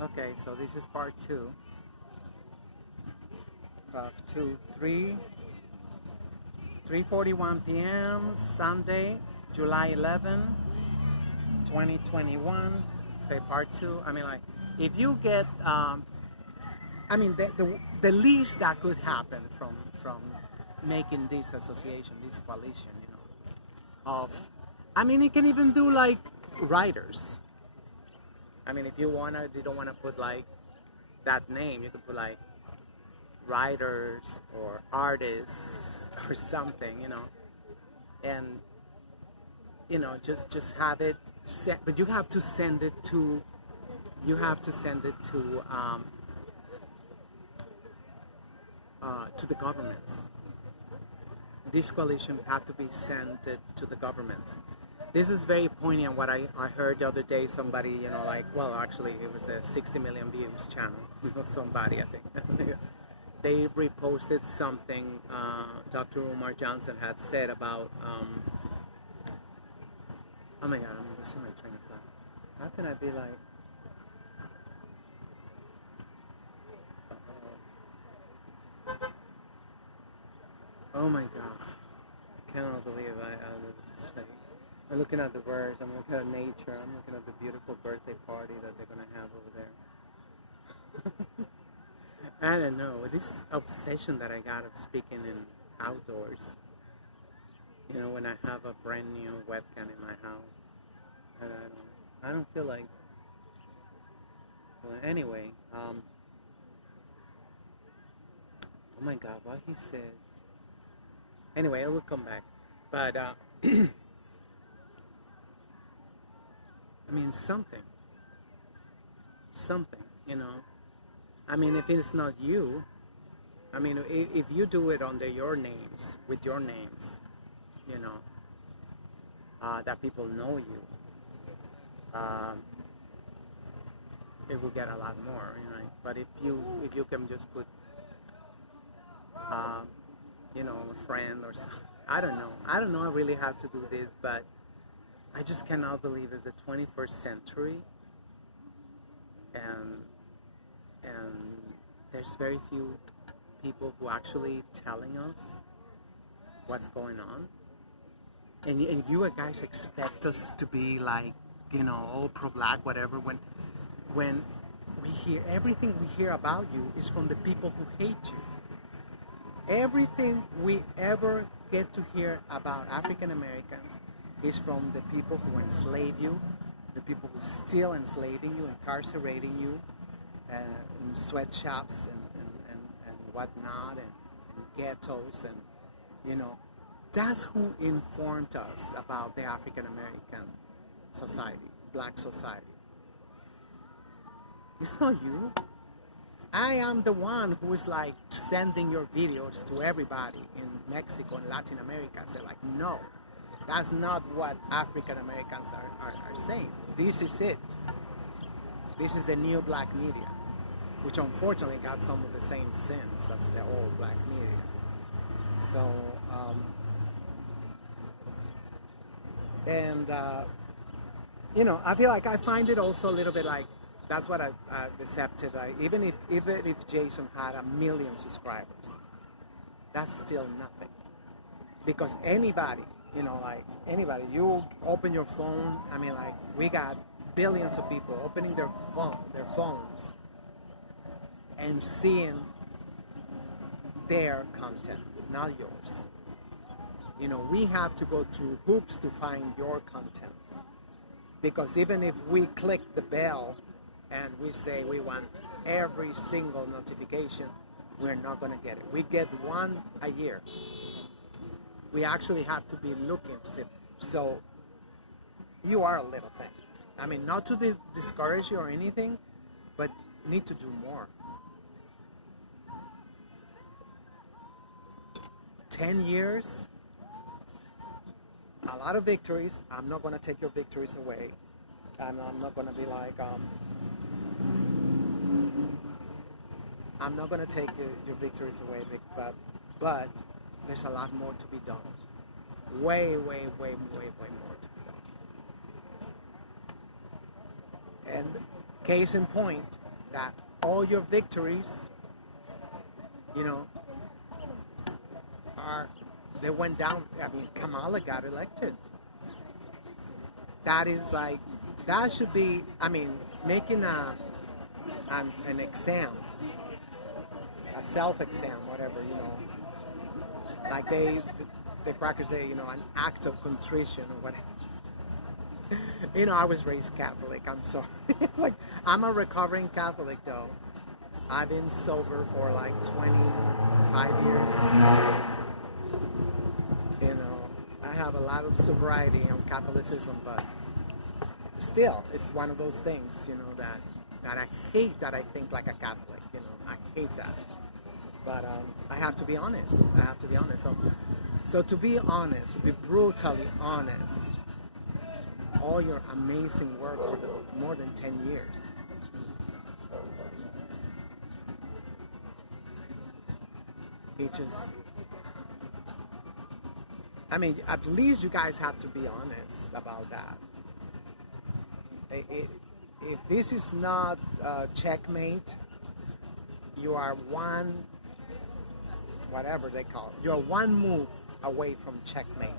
Okay, so this is part two of 3:41 p.m. Sunday, July 11, 2021. Say part two. I mean, like, if you get, I mean, the least that could happen from making this association, this coalition, of, I mean, you can even do like writers. I mean, if you don't wanna put like that name, you could put like writers or artists or something, and just have it sent, but you have to send it to to the governments. This coalition have to be sent to the governments. This is very poignant. What I heard the other day, somebody, like, well, actually, it was a 60 million views channel. Somebody, I think. They reposted something Dr. Umar Johnson had said about, oh my God, I'm losing my train of thought. How can I be like, oh my God, I cannot believe I'm looking at the birds, I'm looking at nature, I'm looking at the beautiful birthday party that they're going to have over there. I don't know, this obsession that I got of speaking in outdoors, when I have a brand new webcam in my house, and I don't feel like, well, anyway, oh my God, what he said, anyway, I will come back, but, I mean, something, I mean, if it's not you, I mean, if you do it under your names, with your names, that people know you, it will get a lot more, But if you can just put, a friend or something, I don't know. I really have to do this, but I just cannot believe it's the 21st century, and there's very few people who actually telling us what's going on, and you guys expect us to be like, all pro-black, whatever, when we hear everything we hear about you is from the people who hate you. Everything we ever get to hear about African Americans is from the people who enslave you, the people who still enslaving you, incarcerating you, in sweatshops and whatnot, and ghettos, and that's who informed us about the African American society, black society. It's not you. I am the one who is like sending your videos to everybody in Mexico and Latin America. Say like, no, that's not what African Americans are saying. This is it. This is the new black media, which unfortunately got some of the same sins as the old black media. So, I feel like I find it also a little bit like, that's what I deceptive. Even if Jason had 1 million subscribers, that's still nothing. Because anybody, anybody, you open your phone, I mean, like, we got billions of people opening their phones and seeing their content, not yours. We have to go through hoops to find your content. Because even if we click the bell and we say we want every single notification, we're not going to get it. We get one a year. We actually have to be looking to see. So you are a little thing. I mean, not to discourage you or anything, but you need to do more. 10 years, a lot of victories. I'm not going to take your victories away. I'm not going to be like, I'm not going to take your victories away, but there's a lot more to be done. Way, way, way, way, way more to be done. And case in point, that all your victories, you know, they went down. I mean, Kamala got elected. That is like, that should be, I mean, making an exam, a self-exam, whatever, you know, like the crackers say, you know, an act of contrition or whatever. You know, I was raised Catholic, I'm sorry. Like, I'm a recovering Catholic though. I've been sober for like 25 years. You know, I have a lot of sobriety on Catholicism, but still, it's one of those things, you know, that I hate that I think like a Catholic, you know, I hate that. But I have to be honest, So to be honest, to be brutally honest, all your amazing work for more than 10 years, it just, I mean, at least you guys have to be honest about that. If this is not checkmate, you are one, whatever they call it, you're one move away from checkmate.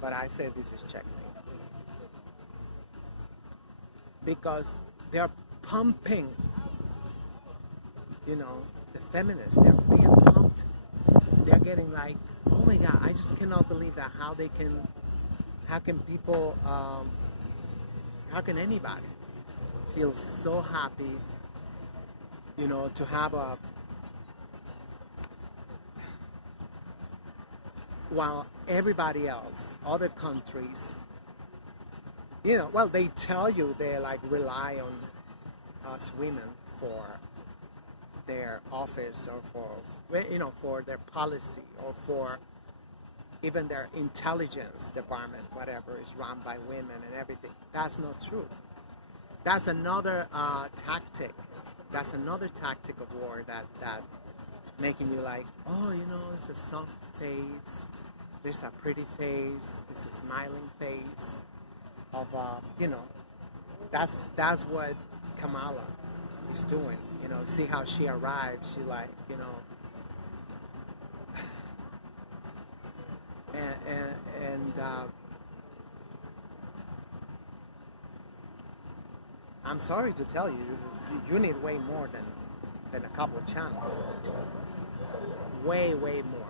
But I say this is checkmate. Because they're pumping, you know, the feminists, they're being pumped. They're getting like, oh my God, I just cannot believe that. How can people, how can anybody feel so happy, you know, to have while everybody else, other countries, you know, well, they tell you they like rely on us women for their office or for, you know, for their policy or for even their intelligence department, whatever, is run by women and everything. That's not true. That's another tactic. That's another tactic of war that making you like, oh, you know, it's a soft face. There's a pretty face. There's a smiling face. Of you know, that's what Kamala is doing. You know, see how she arrived. She like, you know, and I'm sorry to tell you, you need way more than a couple of channels. Way more.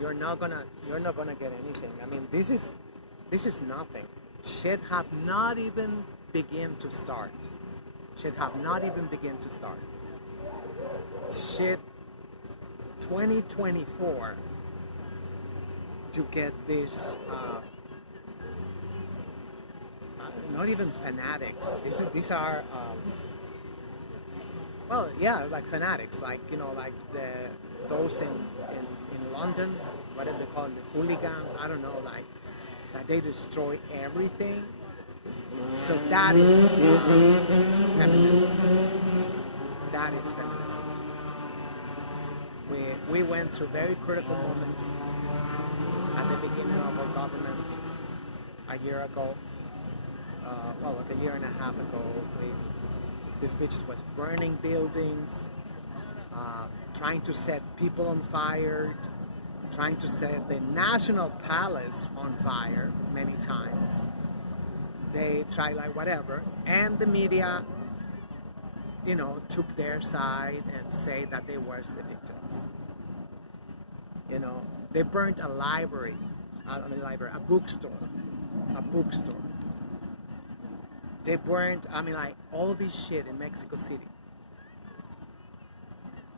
You're not gonna get anything. I mean, this is nothing. Shit have not even begin to start. Shit have not even begin to start. Shit, 2024 to get this. Not even fanatics. These are. Well, yeah, like fanatics, like, you know, like those in London, whatever they call them, the hooligans, I don't know, like, that they destroy everything. So that is feminism. That is feminism. We went through very critical moments at the beginning of our government a year ago. Well, like a year and a half ago, this bitch was burning buildings, trying to set people on fire, trying to set the National Palace on fire many times. They tried like whatever, and the media, you know, took their side and say that they were the victims. You know, they burnt a library, a bookstore. They burnt, I mean, like, all this shit in Mexico City.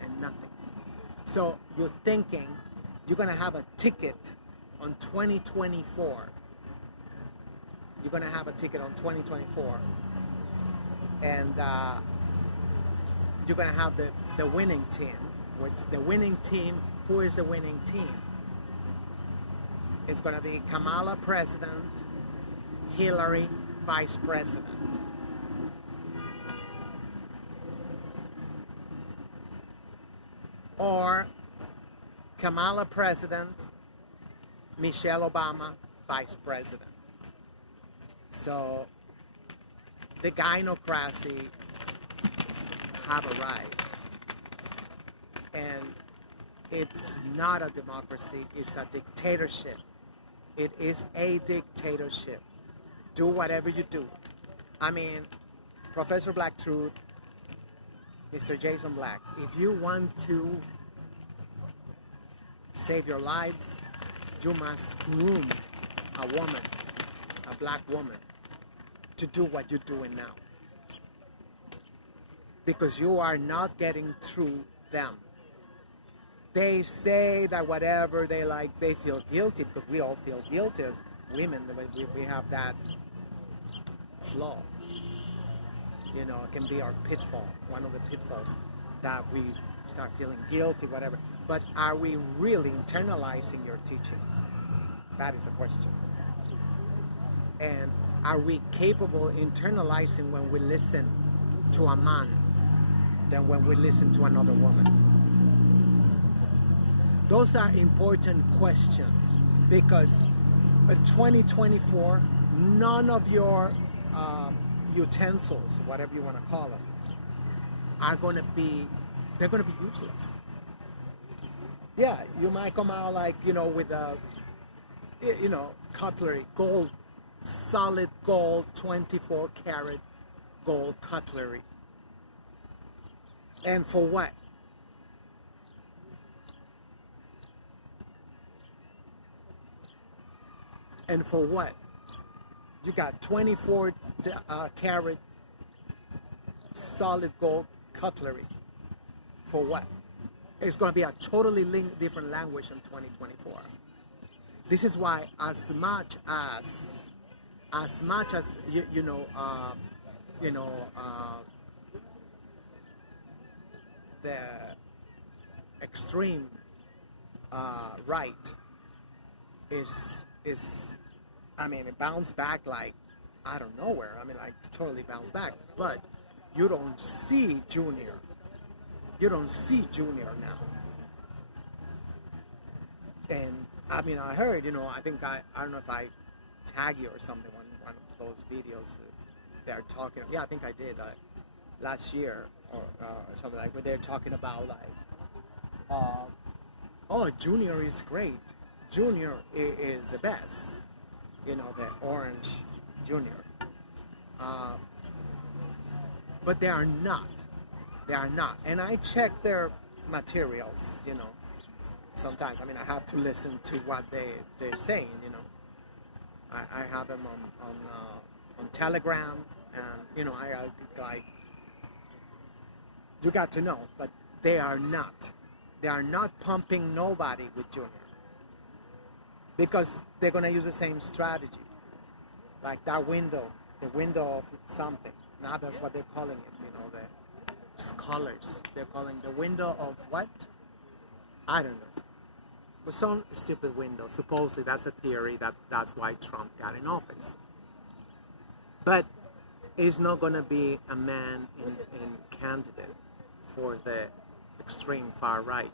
And nothing. So you're thinking you're going to have a ticket on 2024. You're going to have a ticket on 2024. And you're going to have the winning team. The winning team, who is the winning team? It's going to be Kamala president, Hillary vice president. Or Kamala president, Michelle Obama vice president. So the gynocracy have arrived, and it's not a democracy, it's a dictatorship. It is a dictatorship. Do whatever you do. I mean, Professor Black Truth, Mr. Jason Black, if you want to save your lives, you must groom a woman, a black woman, to do what you're doing now. Because you are not getting through them. They say that whatever they like, they feel guilty, because we all feel guilty as women. We have that flaw. You know, it can be our pitfall, one of the pitfalls, that we start feeling guilty, whatever. But are we really internalizing your teachings? That is the question. And are we capable internalizing when we listen to a man than when we listen to another woman? Those are important questions, because in 2024, none of your utensils, whatever you want to call them, they're going to be useless. Yeah, you might come out like, with a, cutlery, gold, solid gold, 24 karat gold cutlery. And for what? And for what? You got 24 karat solid gold cutlery. For what? It's going to be a totally different language in 2024. This is why, as much as the extreme right is I mean, it bounced back like out of nowhere. I mean, like totally bounced back. But you don't see Junior. You don't see Junior now. And I mean, I heard, I think I don't know if I tag you or something on one of those videos. They're talking. Yeah, I think I did last year or something like. Where they're talking about like, oh, Junior is great. Junior is the best. The Orange Junior. But they are not. They are not. And I check their materials, sometimes. I mean, I have to listen to what they're saying, I have them on Telegram, and, I like, you got to know, but they are not. They are not pumping nobody with Junior. Because they're going to use the same strategy. Like that window, the window of something. Now that's what they're calling it, the scholars. They're calling the window of what? I don't know. But some stupid window. Supposedly that's a theory that's why Trump got in office. But it's not going to be a man in candidate for the extreme far right.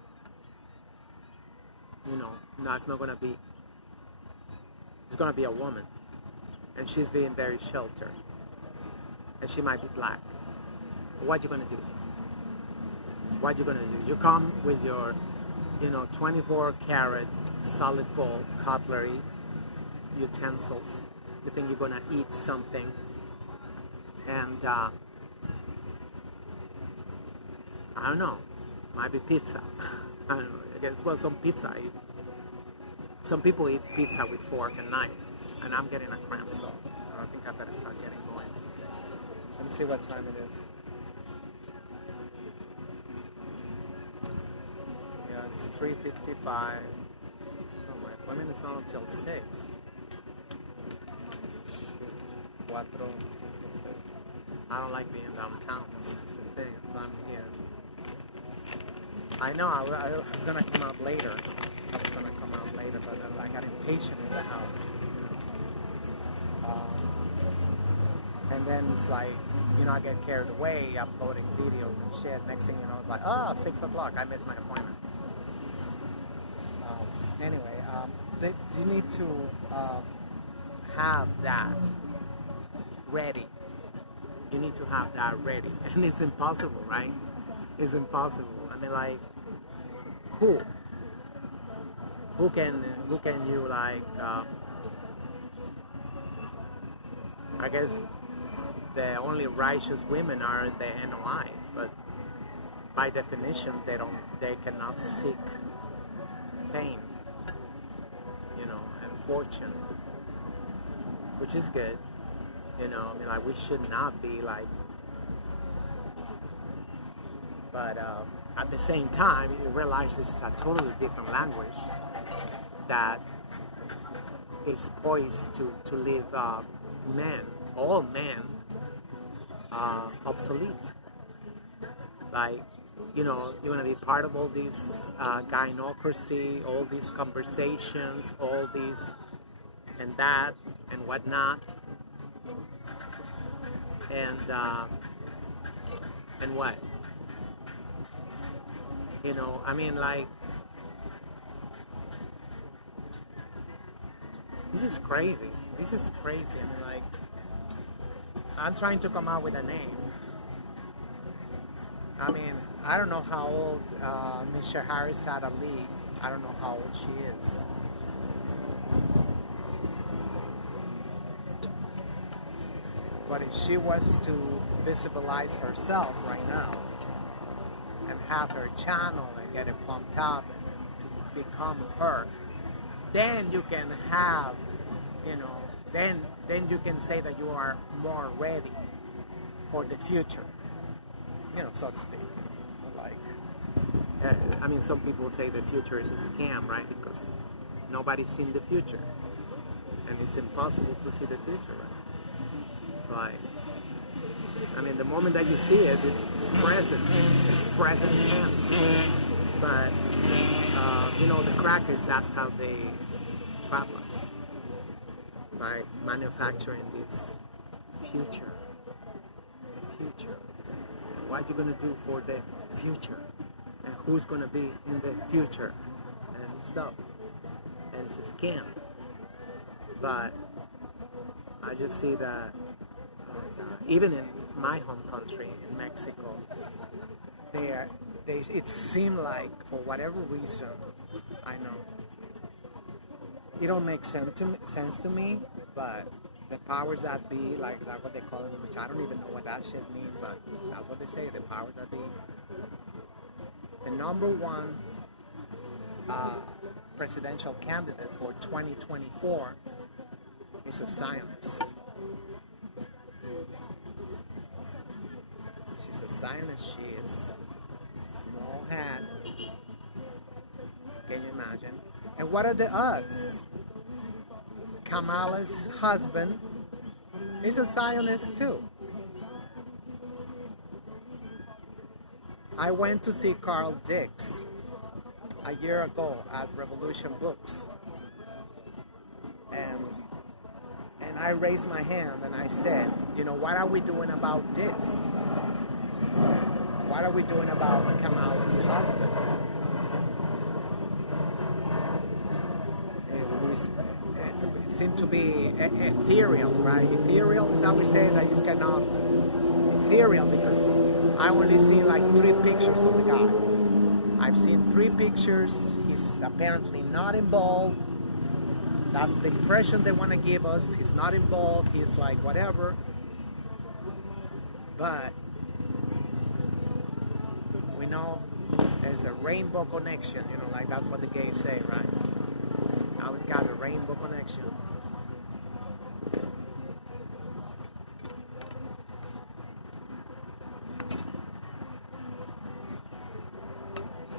No, it's not going to be. It's going to be a woman, and she's being very sheltered, and she might be black. What you going to do? What you going to do? You come with your, 24 karat solid gold cutlery, utensils. You think you're going to eat something, and I don't know, might be pizza. I don't know. I guess, well, some pizza. Some people eat pizza with fork and knife, and I'm getting a cramp, so I think I better start getting going. Let me see what time it is. Yeah, it's 3:55. Oh, my appointment is not until 6. Shoot. 4, 5, 6. I don't like being downtown. That's the thing, so I'm here. I know I was going to come out later. But I got impatient in the house. And then it's like, I get carried away uploading videos and shit. Next thing you know, it's like, 6 o'clock, I missed my appointment. Anyway, you need to have that ready. You need to have that ready, and it's impossible, right? It's impossible. I mean, like, who? Who can you like? I guess the only righteous women are the NOI, but by definition, they cannot seek fame, you know, and fortune, which is good. You know, I mean, like, we should not be like, but at the same time, you realize this is a totally different language that is poised to leave men, all men, obsolete. Like, you know, you want to be part of all these gynocracy, all these conversations, all these and that and whatnot, and what? You know, I mean, like, this is crazy. This is crazy. I mean, like, I'm trying to come out with a name. I mean, I don't know how old Miss Shahrazad Ali, I don't know how old she is. But if she was to visibilize herself right now and have her channel and get it pumped up and to become her, then you can have, you know, then you can say that you are more ready for the future, you know, so to speak. Like, I mean, some people say the future is a scam, right? Because nobody's seen the future, and it's impossible to see the future, right? It's like, I mean, the moment that you see it, it's present. It's present tense. But, you know, the crackers, that's how they trap us. By manufacturing this future. The future. What are you going to do for the future? And who's going to be in the future? And stuff. And it's a scam. But I just see that even in my home country, in Mexico, it seemed like, for whatever reason, I know, it don't make sense to me, but the powers that be, like that's what they call it, which I don't even know what that shit means, but that's what they say, the powers that be. The number one presidential candidate for 2024 is a Zionist. She's a Zionist, she is. Small hat. Can you imagine? And what are the odds? Kamala's husband is a Zionist too. I went to see Carl Dix a year ago at Revolution Books, and I raised my hand and I said, you know, what are we doing about this? What are we doing about Kamala's husband? It seemed to be ethereal, right? Ethereal is how we say that you cannot. Ethereal, because I only see like 3 pictures of the guy. I've seen 3 pictures. He's apparently not involved. That's the impression they want to give us. He's not involved. He's like whatever. But we know there's a rainbow connection. You know, like that's what the gays say, right? I always got a rainbow connection.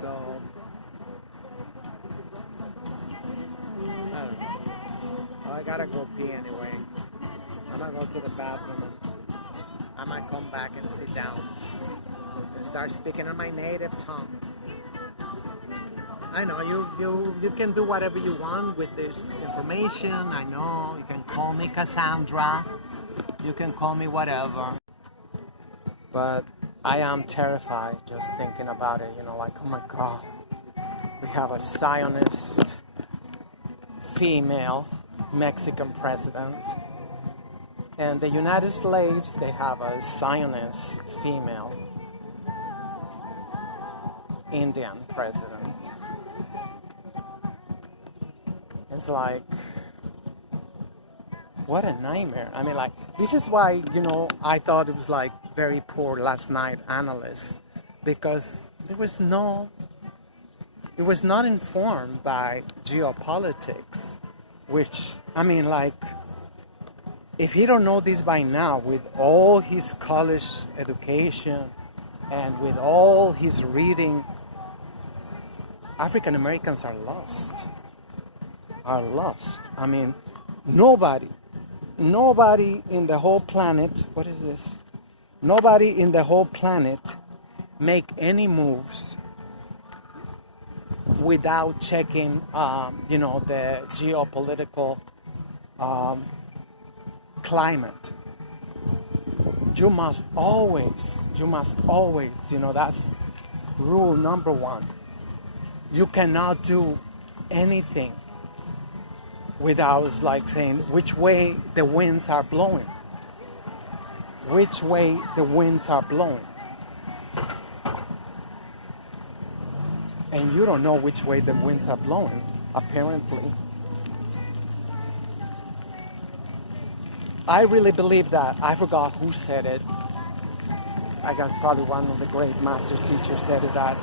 So, I don't know. Well, I gotta go pee anyway. I'm gonna go to the bathroom and I might come back and sit down and start speaking in my native tongue. I know you can do whatever you want with this information. I know you can call me Cassandra. You can call me whatever. But I am terrified just thinking about it, you know, like, oh my God, we have a Zionist female Mexican president. And the United States, they have a Zionist female Indian president. It's like, what a nightmare. I mean, like, this is why, I thought it was like very poor last night analyst, because it was not informed by geopolitics, which, I mean, like, if he don't know this by now, with all his college education and with all his reading, African Americans are lost. I mean, nobody in the whole planet, what is this? Nobody in the whole planet make any moves without checking, the geopolitical climate. You must always, that's rule number one. You cannot do anything without like saying which way the winds are blowing. Which way the winds are blowing. And you don't know which way the winds are blowing, apparently. I really believe that. I forgot who said it. I guess probably one of the great master teachers said it, that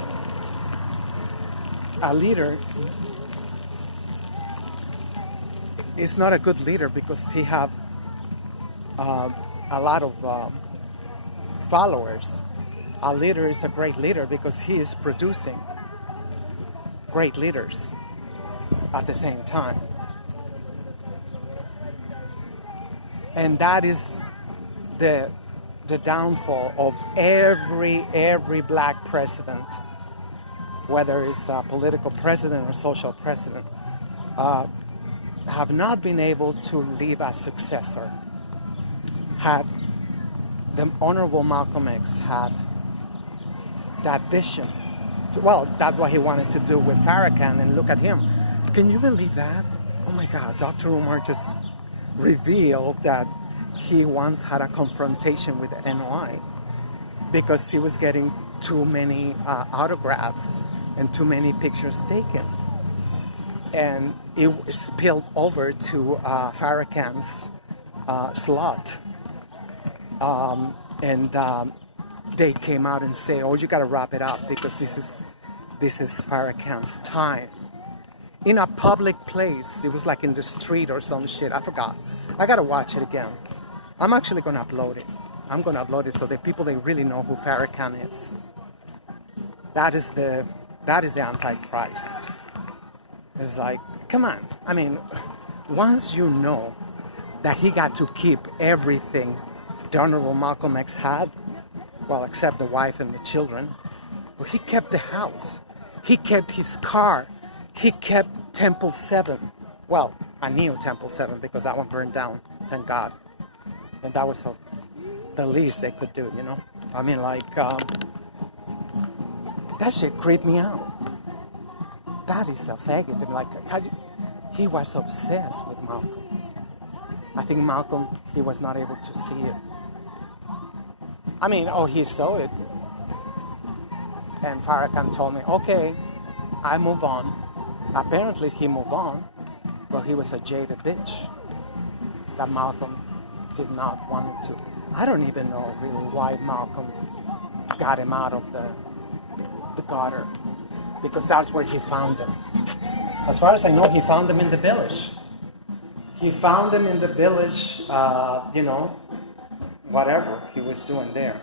a leader is not a good leader because he have a lot of followers. A leader is a great leader because he is producing great leaders at the same time. And that is the downfall of every black president, whether it's a political president or social president, have not been able to leave a successor. Had the Honorable Malcolm X had that vision, that's what he wanted to do with Farrakhan, and look at him. Can you believe that? Oh my God, Dr. Umar just revealed that he once had a confrontation with the NOI because he was getting too many autographs and too many pictures taken. And it spilled over to Farrakhan's slot. They came out and say, "Oh, you gotta wrap it up because this is Farrakhan's time." In a public place, it was like in the street or some shit. I forgot. I gotta watch it again. I'm actually gonna upload it. I'm gonna upload it so that people, they really know who Farrakhan is. That is the Antichrist. It's like, come on. I mean, once you know that he got to keep everything the Honorable Malcolm X had, well, except the wife and the children, well, he kept the house. He kept his car. He kept Temple 7. Well, a new Temple 7 because that one burned down, thank God. And that was the least they could do, I mean, like, that shit creeped me out. That is a faggot. And like, he was obsessed with Malcolm. I think Malcolm, he was not able to see it. I mean, he saw it. And Farrakhan told me, okay, I move on. Apparently he moved on, but he was a jaded bitch that Malcolm did not want to. I don't even know really why Malcolm got him out of the gutter, because that's where he found him. As far as I know, he found him in the village. He found him in the village, whatever he was doing there.